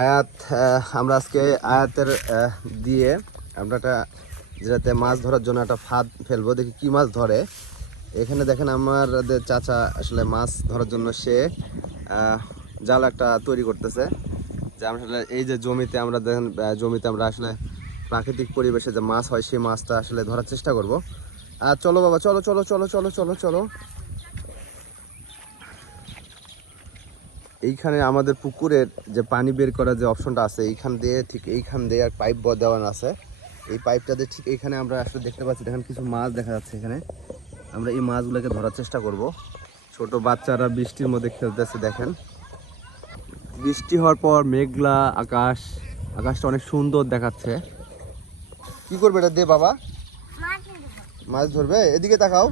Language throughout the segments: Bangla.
আয়াত আমরা আজকে আয়াতের দিয়ে আমরা একটা যেটাতে মাছ ধরার জন্য একটা ফাঁদ ফেলবো, দেখি কি মাছ ধরে। এখানে দেখেন আমাদের চাচা আসলে মাছ ধরার জন্য সে জাল একটা তৈরি করতেছে। যে আমরা আসলে এই যে জমিতে আমরা দেখেন জমিতে আমরা আসলে প্রাকৃতিক পরিবেশে যে মাছ হয় সেই মাছটা আসলে ধরার চেষ্টা করব। আর চলো বাবা, চলো চলো চলো চলো চলো চলো। এইখানে আমাদের পুকুরের যে পানি বের করার যে অপশনটা আছে এইখান দিয়ে, ঠিক এইখান দিয়ে আর পাইপ দেওয়ানো আছে। এই পাইপটা দিয়ে ঠিক এইখানে আমরা আসলে দেখতে পাচ্ছি, দেখেন কিছু মাছ দেখা যাচ্ছে এখানে। আমরা এই মাছগুলোকে ধরার চেষ্টা করব। ছোট বাচ্চারা বৃষ্টির মধ্যে খেলতেছে, দেখেন বৃষ্টি হওয়ার পর মেঘলা আকাশ, আকাশটা অনেক সুন্দর দেখাচ্ছে। কি করবে এটা দিয়ে বাবা? মাছ ধরবে? এদিকে তাকাও,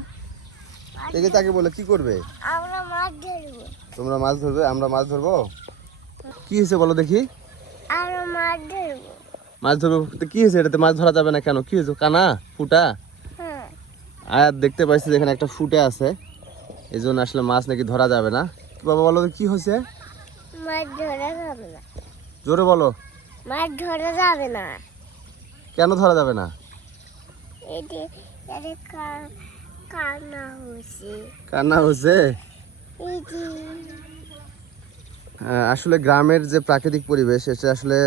এদিকে তাকে বলে কি করবে? আমরা মাছ ধরবো। তোমরা মাছ ধরবে, আমরা মাছ ধরবো। কি হয়েছে বলো দেখি? আমরা মাছ ধরবো। মাছ ধরবো তো কি হয়েছে? এটাতে মাছ ধরা যাবে না কেন? কি হয়েছে? কানা ফুটা? হ্যাঁ, আয়াত দেখতে পাইছি যেখানে একটা ফুটে আছে, এই জন্য আসলে মাছ নাকি ধরা যাবে না। বাবা বলো কি হয়েছে? মাছ ধরা যাবে না। জোরে বলো। মাছ ধরা যাবে না। কেন ধরা যাবে না? এটি এটি কান্না হচ্ছে। কান্না হয়েছে? এটি আসলে গ্রামের যে প্রাকৃতিক পরিবেশ এটা আসলে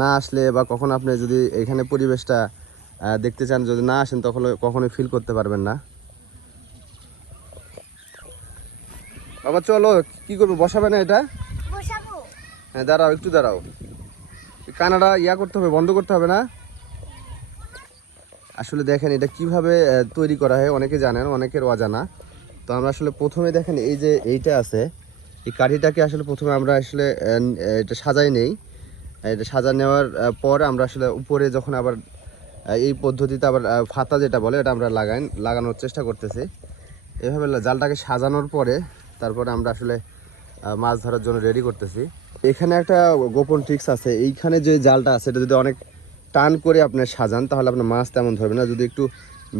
না আসলে বা কখনো আপনি যদি এখানে পরিবেশটা দেখতে চান, যদি না আসেন তখন কখনোই ফিল করতে পারবেন না। বাবা চলো, কি করবো, বসাবে না এটা? বসাবো। হ্যাঁ দাঁড়াও, একটু দাঁড়াও। কানাডা করতে হবে, বন্ধ করতে হবে না? আসলে দেখেন এটা কিভাবে তৈরি করা হয়, অনেকে জানেন অনেকের অজানা। তো আমরা আসলে প্রথমে দেখেন এই যে এইটা আছে, এই কাঠিটাকে আসলে প্রথমে আমরা আসলে এটা সাজাই নেই। এটা সাজা নেওয়ার পর আমরা আসলে উপরে যখন আবার এই পদ্ধতিতে আবার ফাতা যেটা বলে এটা আমরা লাগানোর চেষ্টা করতেছি। এভাবে জালটাকে সাজানোর পরে তারপরে আমরা আসলে মাছ ধরার জন্য রেডি করতেছি। এখানে একটা গোপন ট্রিক্স আছে, এইখানে যে জালটা আছে এটা যদি অনেক টান করে আপনি সাজান তাহলে আপনার মাছ তেমন ধরবে না। যদি একটু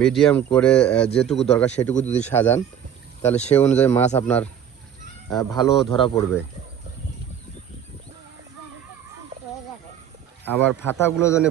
মিডিয়াম করে যেটুকু দরকার সেটুকু যদি সাজান তাহলে সে অনুযায়ী মাছ আপনার ভালো ধরা পড়বে। আবার ফাতাগুলো যেন